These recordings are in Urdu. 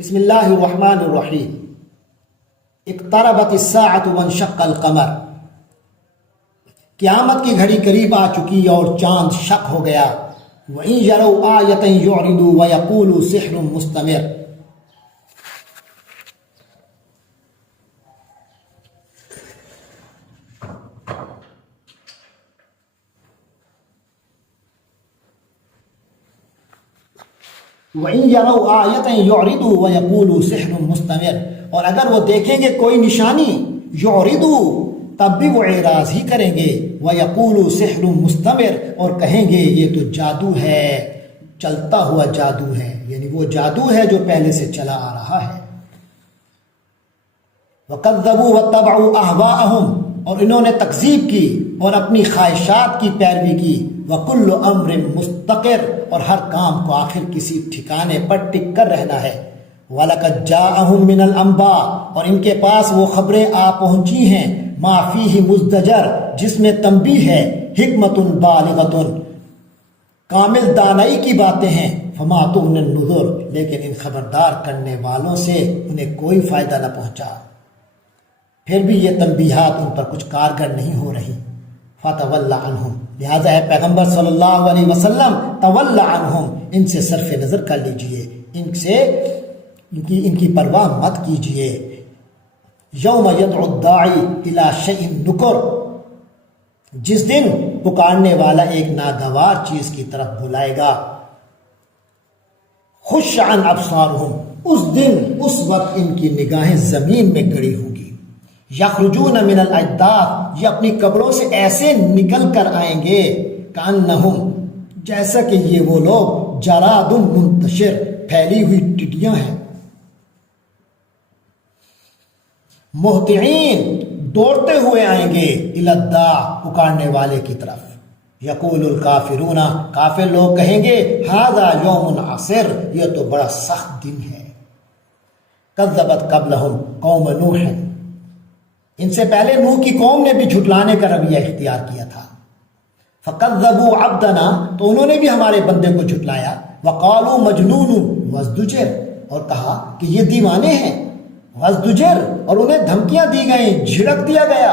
بسم اللہ الرحمن الرحیم۔ اقتربت الساعة وانشق القمر، قیامت کی گھڑی قریب آ چکی اور چاند شق ہو گیا۔ وَإِن يَرَوْا آیَةً يُعْرِضُوا وَيَقُولُوا سِحْرٌ مُسْتَمِرٌ، وَإِن يَرَوْا آیَةً يُعْرِضُوا وَيَقُولُوا سِحْرٌ مُسْتَمِرٌ، اور اگر وہ دیکھیں گے کوئی نشانی، یعرضوا تب بھی وہ اعراض ہی کریں گے، وَيَقُولُوا سِحْرٌ مُسْتَمِرٌ اور کہیں گے یہ تو جادو ہے، چلتا ہوا جادو ہے، یعنی وہ جادو ہے جو پہلے سے چلا آ رہا ہے۔ وَكَذَّبُوا وَاتَّبَعُوا أَهْوَاءَهُمْ، اور انہوں نے تکذیب کی اور اپنی خواہشات کی پیروی کی۔ وَكُلُّ أَمْرٍ مُسْتَقِرٌ، اور ہر کام کو آخر کسی ٹھکانے پر ٹک کر رہنا ہے۔ وَلَقَدْ جَاءَهُم مِّنَ الْأَنبَاءِ، اور ان کے پاس وہ خبریں آ پہنچی ہیں، مَا فِيهِ مُزْدَجَرٌ، جس میں تنبیہ ہے، حکمتٌ بالغۃ، کامل دانائی کی باتیں ہیں۔ فَمَا تُغْنِ النُّذُرُ، لیکن ان خبردار کرنے والوں سے انہیں کوئی فائدہ نہ پہنچا، پھر بھی یہ تنبیہات ان پر کچھ کارگر نہیں ہو رہی۔ فَتَوَلَّ عَنْهُمْ، لہٰذا ہے پیغمبر صلی اللہ علیہ وسلم تَوَلَّ عَنْهُمْ، ان سے صرف نظر کر لیجئے، ان کی پرواہ مت کیجئے۔ یوم یدعو الداعی الی شیء نکر، جس دن پکارنے والا ایک ناگوار چیز کی طرف بلائے گا۔ خش عن ابصارہم، اس دن اس وقت ان کی نگاہیں زمین میں گڑی ہوں گی۔ یخرجون من الاجداث، یہ اپنی قبروں سے ایسے نکل کر آئیں گے، کأنہم، جیسا کہ یہ وہ لوگ جراد منتشر، پھیلی ہوئی ٹڈیاں ہیں۔ مہطعین، دوڑتے ہوئے آئیں گے، الی الداع، پکارنے والے کی طرف۔ یقول الکافرون، کافر لوگ کہیں گے، ھذا یوم عسر، یہ تو بڑا سخت دن ہے۔ کذبت قبلہم قوم نوح، ان سے پہلے نوح کی قوم نے بھی جھٹلانے کا رویہ اختیار کیا تھا۔ فَكَذَّبُوا عَبْدَنَا، تو انہوں نے بھی ہمارے بندے کو جھٹلایا۔ وَقَالُوا مَجْنُونٌ وَازْدُجِرَ، اور کہا کہ یہ دیوانے ہیں۔ وَازْدُجِرَ، اور انہیں دھمکیاں دی گئیں، جھڑک دیا گیا۔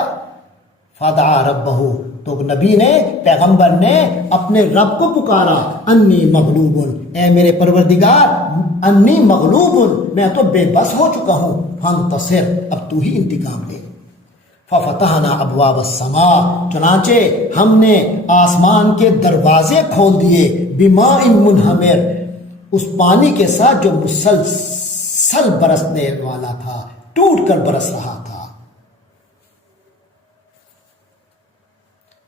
فَدَعَا رَبَّهُ، تو نبی نے، پیغمبر نے اپنے رب کو پکارا، انی مغلوب، اے میرے پروردگار، انی مغلوب، میں تو بے بس ہو چکا ہوں، فانتصر، اب تو ہی انتقام لے۔ فَفَتَحْنَا أَبْوَابَ السَّمَاءِ، چنانچہ ہم نے آسمان کے دروازے کھول دیے، بِمَاءٍ مُنْہَمِرٍ، اس پانی کے ساتھ جو مسلسل برسنے والا تھا، ٹوٹ کر برس رہا تھا۔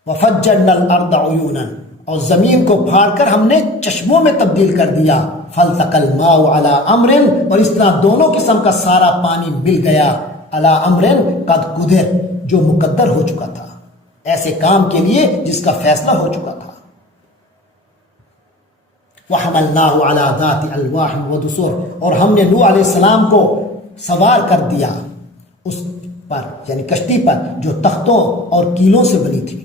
وَفَجَّرْنَا الْأَرْضَ عُيُونًا، اور زمین کو پھاڑ کر ہم نے چشموں میں تبدیل کر دیا۔ فَالْتَقَى الْمَاءُ عَلَىٰ أَمْرٍ، اور اس طرح دونوں قسم کا سارا پانی مل گیا، عَلَىٰ أَمْرٍ قَدْ قُدِرَ، جو مقدر ہو چکا تھا، ایسے کام کے لیے جس کا فیصلہ ہو چکا تھا۔ وَحَمَلْنَاهُ عَلَىٰ ذَاتِ أَلْوَاحٍ وَدُسُرٍ، اور ہم نے نوح علیہ السلام کو سوار کر دیا اس پر، یعنی کشتی پر، جو تختوں اور کیلوں سے بنی تھی۔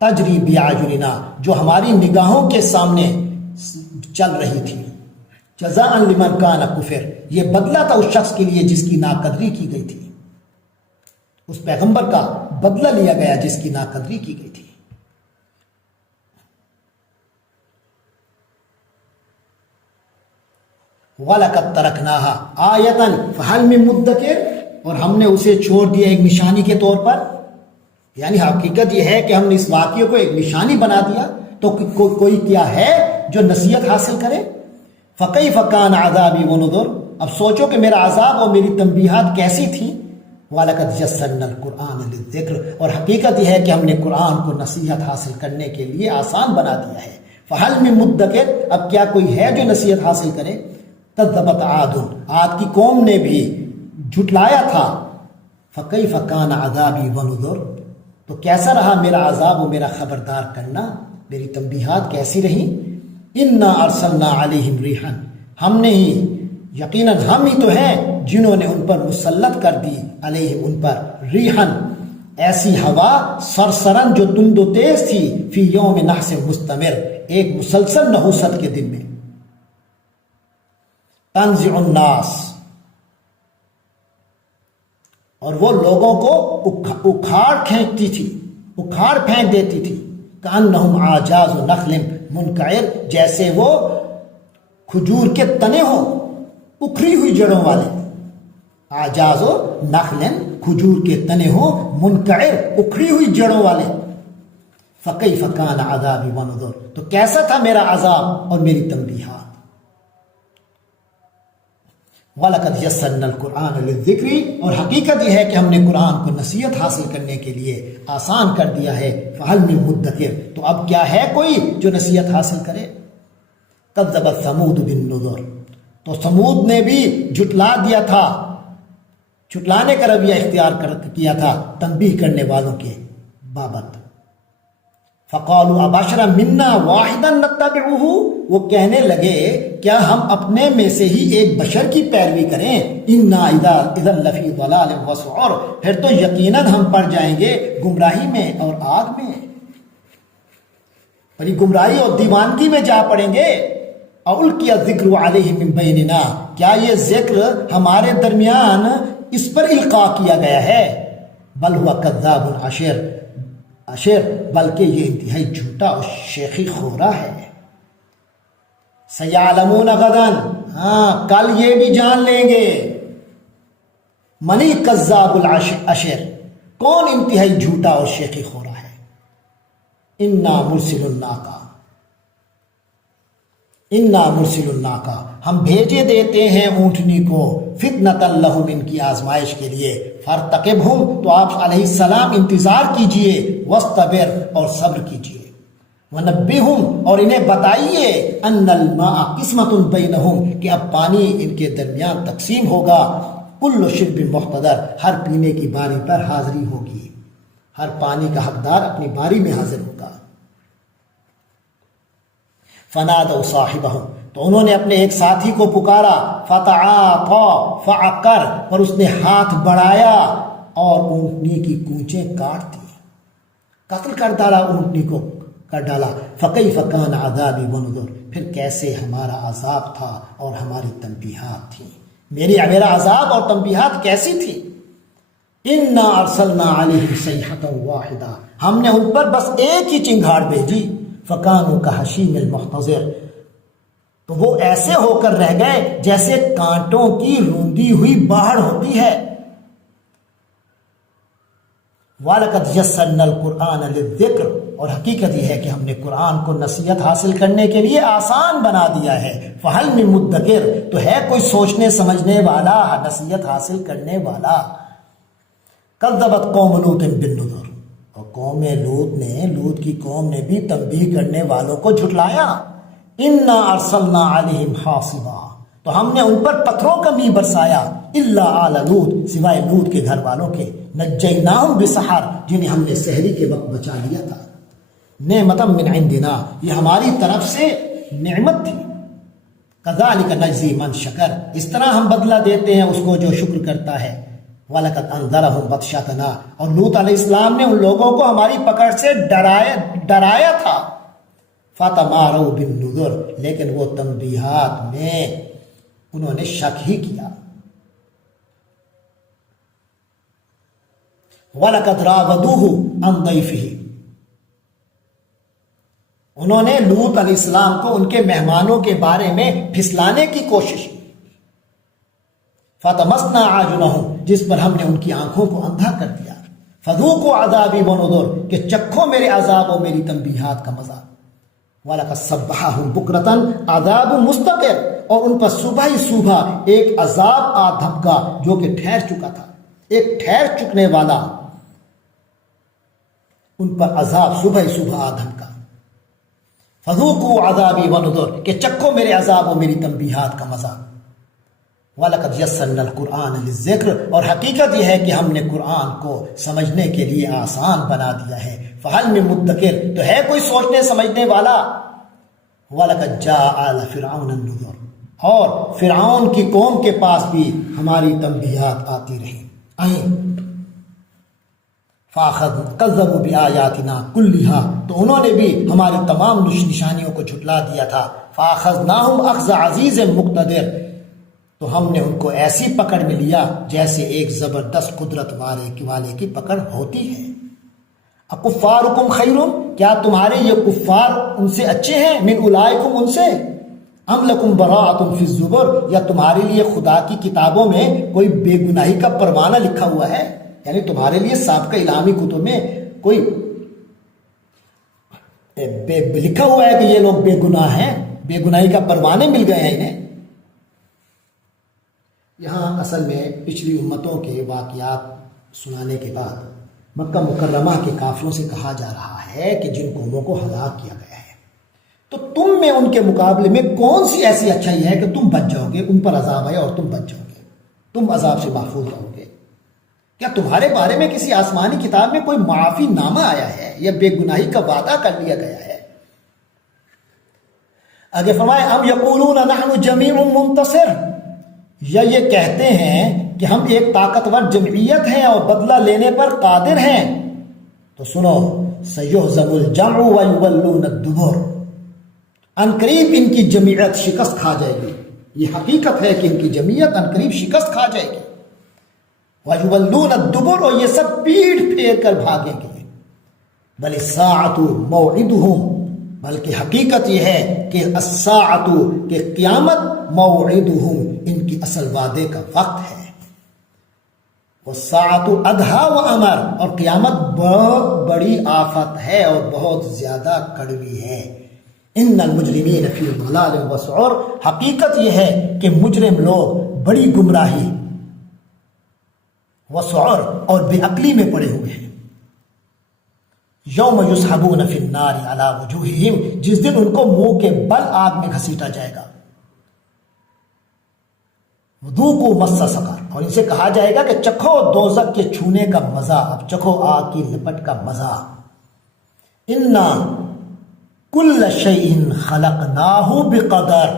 تجری بِأَعْیُنِنَا، جو ہماری نگاہوں کے سامنے چل رہی تھی۔ جزاء لمن کان کفر، یہ بدلہ تھا اس شخص کے لیے جس کی ناقدری کی گئی تھی، اس پیغمبر کا بدلہ لیا گیا جس کی ناقدری کی گئی تھی۔ وَلَقَدْ تَرَكْنَاهَا آیَةً فَهَلْ مِن مُدَّکِرٍ، اور ہم نے اسے چھوڑ دیا ایک نشانی کے طور پر، یعنی حقیقت یہ ہے کہ ہم نے اس واقعے کو ایک نشانی بنا دیا، تو کوئی کیا ہے جو نصیحت حاصل کرے۔ فَكَيْفَ كَانَ عَذَابِي وَنُذُرِ، اب سوچو کہ میرا عذاب اور میری تنبیہات کیسی تھیں۔ وَلَقَدْ يَسَّرْنَا الْقُرْآنَ لِلذِّكْرِ، اور حقیقت یہ ہے کہ ہم نے قرآن کو نصیحت حاصل کرنے کے لیے آسان بنا دیا ہے۔ فَهَلْ مِن مُدَّکِرٍ، اب کیا کوئی ہے جو نصیحت حاصل کرے۔ کذبت عاد، عاد کی قوم نے بھی جھٹلایا تھا۔ فَكَيْفَ كَانَ عَذَابِي وَنُذُرِ، تو کیسا رہا میرا عذاب و میرا خبردار کرنا، میری تنبیہات کیسی رہیں۔ اِنَّا أَرْسَلْنَا عَلَيْهِمْ رِيحًا، ہم نے ہی، یقیناً ہم ہی تو ہیں جنہوں نے ان پر مسلط کر دی، علیہم ان پر، ریحًا، ایسی ہوا، سرسرن جو تند و تیز تھی، فی یوم نحس مستمر، ایک مسلسل نحوست کے دن میں۔ تنزع الناس، اور وہ لوگوں کو اکھاڑ کھینچتی تھی، اکھاڑ پھینک دیتی تھی، کأنہم اعجاز نخل منقعر، جیسے وہ کھجور کے تنے ہوں اکھڑی ہوئی جڑوں والے، اعجاز نخل کھجور کے تنے ہوں منقعر اکھڑی ہوئی جڑوں والے، فکیف کان عذابی ونذر، تو کیسا تھا میرا عذاب اور میری تنبیہات۔ وَلَقَدْ يَسَّرْنَا الْقُرْآنَ لِلذِّكْرِ، اور حقیقت یہ ہے کہ ہم نے قرآن کو نصیحت حاصل کرنے کے لیے آسان کر دیا ہے، فَهَلْ مِن مُدَّكِرٍ، تو اب کیا ہے کوئی جو نصیحت حاصل کرے۔ كَذَّبَتْ ثَمُودُ بِالنُّذُرِ، تو ثمود نے بھی جھٹلا دیا تھا، جھٹلانے کا رویہ اختیار کیا تھا تنبیہ کرنے والوں کے بابت۔ فَقَالُوا أَبَشَرًا مِنَّا وَاحِدًا نَتَّبِعُهُ، وہ کہنے لگے کیا ہم اپنے میں سے ہی ایک بشر کی پیروی کریں، اِنَّا إِذًا لَفِي ضَلَالٍ وَسُعُرٍ، پھر تو یقیناً ہم پڑ جائیں گے گمراہی میں اور آگ میں، اور یہ گمراہی اور دیوانگی میں جا پڑیں گے۔ أَأُلْقِيَ الذِّكْرُ عَلَيْهِ مِن بَيْنِنَا، کیا یہ ذکر ہمارے درمیان اس پر القاء کیا گیا ہے، بل هو كذاب عشر، بلکہ یہ انتہائی جھوٹا اور شیخی خورا ہے۔ سیعلمون غداً، ہاں کل یہ بھی جان لیں گے، منی کذاب العشر، کون انتہائی جھوٹا اور شیخی خورا ہے۔ انا مرسل الناقہ، انا مرسل الناقہ، ہم بھیجے دیتے ہیں اونٹنی کو، فتنۃ لہم، ان کی آزمائش کے لیے، فارتقبہم، تو آپ علیہ السلام انتظار کیجئے، واصطبر، اور صبر کیجئے، ونبہم، اور انہیں بتائیے، ان الماء قسمۃ بینہم، کہ اب پانی ان کے درمیان تقسیم ہوگا، کل شرب محتضر، ہر پینے کی باری پر حاضری ہوگی، ہر پانی کا حقدار اپنی باری میں حاضر ہوگا۔ فنادوا صاحبہم، تو انہوں نے اپنے ایک ساتھی کو پکارا، فتعاطى فعقر، پر اس نے ہاتھ بڑھایا اور اونٹنی کی کونچیں کاٹ دی، قتل کر ڈالا، اونٹنی کو کر ڈالا۔ فکیف کان عذابی ونذر، پھر کیسے ہمارا عذاب تھا اور ہماری تنبیہات تھیں، میرا عذاب اور تنبیہات کیسی تھی۔ انا ارسلنا علیہم صیحۃ واحدہ، ہم نے ان پر بس ایک ہی چنگھاڑ بھیجی، فکانوا کحشیم المحتضر، تو وہ ایسے ہو کر رہ گئے جیسے کانٹوں کی روندی ہوئی باڑ ہوتی ہے۔ وَلَقَدْ يَسَّرْنَا الْقُرْآنَ لِلذِّكْرِ، اور حقیقت یہ ہے کہ ہم نے قرآن کو نصیحت حاصل کرنے کے لیے آسان بنا دیا ہے۔ فَهَلْ مِن مُدَّكِرٍ، تو ہے کوئی سوچنے سمجھنے والا، نصیحت حاصل کرنے والا۔ كَذَّبَتْ قَوْمُ لُوطٍ بِالنُّذُرِ، اور قوم لوط کی قوم نے بھی تنبیہ کرنے والوں کو جھٹلایا۔ انا ارسلنا علیہم حاصبا، تو ہم نے ان پر پتھروں کا می برسایا، الا آل لوط، سوائے لوط کے گھر والوں کے، نجیناہم بسحر، جنہیں ہم نے سحری کے وقت بچا لیا تھا، نعمتا من عندنا، یہ ہماری طرف سے نعمت تھی۔ کذالک نجزی من شکر، اس طرح ہم بدلہ دیتے ہیں اس کو جو شکر کرتا ہے۔ وَلَقَدْ أَنذَرَهُمْ بَطْشَتَنَا، اور لوط علیہ السلام نے ان لوگوں کو ہماری پکڑ سے ڈرایا تھا۔ فَتَمَارَوْا بِالنُّذُرِ، لیکن وہ تنبیہات میں انہوں نے شک ہی کیا۔ وَلَقَدْ رَاوَدُوهُ عَنْ ضَيْفِهِ، انہوں نے لوط علیہ السلام کو ان کے مہمانوں کے بارے میں پھسلانے کی کوشش کی۔ فَطَمَسْنَا أَعْيُنَهُمْ، جس پر ہم نے ان کی آنکھوں کو اندھا کر دیا۔ فَذُوقُوا عَذَابِي وَنُذُرِ، کہ چکھو میرے عذاب و میری تنبیہات کا مزہ۔ وَلَقَدْ صَبَّحَهُمْ بُكْرَةً عَذَابٌ مُسْتَقِرٌ، اور ان پر صبح ہی صبح ایک عذاب آ دھمکا جو کہ ٹھہر چکا تھا، ایک ٹھہر چکنے والا، ان پر عذاب صبح ہی صبح آ دھمکا۔ فَذُوقُوا عَذَابِي وَنُذُرِ، کہ چکھو میرے عذاب و میری تنبیہات کا مزہ۔ وَلَقَدْ يَسَّرْنَا الْقُرْآنَ لِلذِّكْرِ، اور حقیقت یہ ہے کہ ہم نے قرآن کو سمجھنے کے لیے آسان بنا دیا ہے۔ فَهَلْ مِن مُدَّكِرٍ، تو ہے کوئی سوچنے سمجھنے والا۔ وَلَقَدْ جَاءَ آلَ فِرْعَوْنَ النُّذُرُ، اور فرعون کی قوم کے پاس بھی ہماری تنبیہات آتی رہیں۔ كَذَّبُوا بِآيَاتِنَا كُلِّهَا، تو انہوں نے بھی ہماری تمام نشانیوں کو جھٹلا دیا تھا۔ فَأَخَذْنَاهُمْ أَخْذَ عَزِيزٍ مُقْتَدِرٍ، تو ہم نے ان کو ایسی پکڑ میں لیا جیسے ایک زبردست قدرت والے کی پکڑ ہوتی ہے۔ اکفارکم خیرون، کیا تمہارے یہ کفار ان سے اچھے ہیں؟ من اولئکم، ان سے؟ ام لکم براءۃ فی الزبر، یا تمہارے لیے خدا کی کتابوں میں کوئی بے گناہی کا پروانہ لکھا ہوا ہے؟ یعنی تمہارے لیے سابقہ الہامی کتب میں کوئی لکھا ہوا ہے کہ یہ لوگ بے گناہ ہیں، بے گناہی کا پروانے مل گئے ہیں انہیں؟ یہاں اصل میں پچھلی امتوں کے واقعات سنانے کے بعد مکہ مکرمہ کے کافروں سے کہا جا رہا ہے کہ جن قوموں کو ہلاک کیا گیا ہے، تو تم میں ان کے مقابلے میں کون سی ایسی اچھائی ہے کہ تم بچ جاؤ گے؟ ان پر عذاب آئے اور تم بچ جاؤ گے، تم عذاب سے محفوظ رہو گے۔ کیا تمہارے بارے میں کسی آسمانی کتاب میں کوئی معافی نامہ آیا ہے یا بے گناہی کا وعدہ کر لیا گیا ہے؟ آگے فرمائے ام یقولون نحن جمیع منتصر، یا یہ کہتے ہیں کہ ہم ایک طاقتور جمعیت ہیں اور بدلہ لینے پر قادر ہیں؟ تو سنو، سیہزم الجمع ویولون الدبر، عنقریب ان کی جمعیت شکست کھا جائے گی۔ یہ حقیقت ہے کہ ان کی جمعیت عنقریب شکست کھا جائے گی۔ ویولون الدبر، اور یہ سب پیٹھ پھیر کر بھاگیں گے۔ بل الساعۃ موعدہم، بلکہ حقیقت یہ ہے کہ الساعۃ، کہ قیامت، موعدہم، ان کی اصل وعدے کا وقت ہے۔ والساعۃ ادھیٰ وامر، اور قیامت بہت بڑی آفت ہے اور بہت زیادہ کڑوی ہے۔ ان المجرمین فی ضلال وسعر، حقیقت یہ ہے کہ مجرم لوگ بڑی گمراہی، وسعر، اور بے عقلی میں پڑے ہوئے ہیں۔ یوم یسحبون فی النار علی وجوہہم، جس دن ان کو منہ کے بل آگ میں گھسیٹا جائے گا۔ ذوقوا مس سقر، اور ان سے کہا جائے گا کہ چکھو دوزخ کے چھونے کا مزہ، اب چکھو آگ کی لپٹ کا مزہ۔ انا کل شیء خلقناہ بقدر،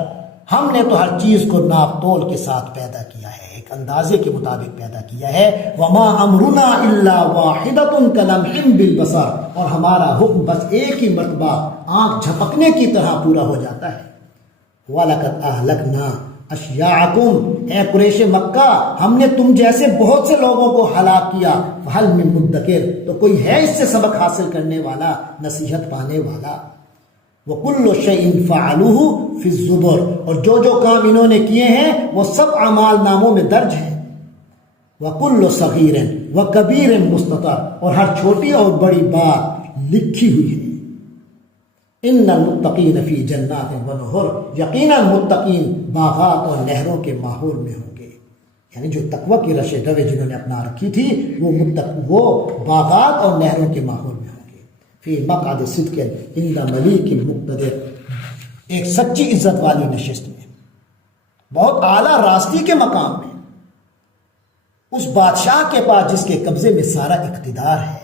ہم نے تو ہر چیز کو ناپ تول کے ساتھ پیدا کیا ہے، ایک اندازے کے مطابق پیدا کیا ہے۔ وما امرنا الا واحدۃ کلمح بالبصر، اور ہمارا حکم بس ایک ہی مرتبہ آنکھ جھپکنے کی طرح پورا ہو جاتا ہے۔ وَلَقَدْ أَهْلَكْنَا أَشْيَاعَكُمْ، اے قریش مکہ، ہم نے تم جیسے بہت سے لوگوں کو ہلاک کیا۔ فَهَلْ مِن مُدَّكِرٍ، تو کوئی ہے اس سے سبق حاصل کرنے والا، نصیحت پانے والا۔ وَكُلُّ شَيْءٍ فَعَلُوهُ فِي الزُّبُرِ، اور جو جو کام انہوں نے کیے ہیں وہ سب اعمال ناموں میں درج ہیں۔ وَكُلُّ صَغِيرٍ وَكَبِيرٍ مُسْتَطَرٍ، اور ہر چھوٹی اور بڑی بات لکھی ہوئی ہے۔ ان المتقین فی جنات ونہر، یقیناً متقین باغات اور نہروں کے ماحول میں ہوں گے۔ یعنی جو تقوی کی رش روے جنہوں نے اپنا رکھی تھی وہ باغات اور نہروں کے ماحول میں ہوں گے۔ فی مقعد صدق عند ملیک مقتدر، ایک سچی عزت والی نشست میں، بہت اعلیٰ راستی کے مقام میں، اس بادشاہ کے پاس جس کے قبضے میں سارا اقتدار ہے۔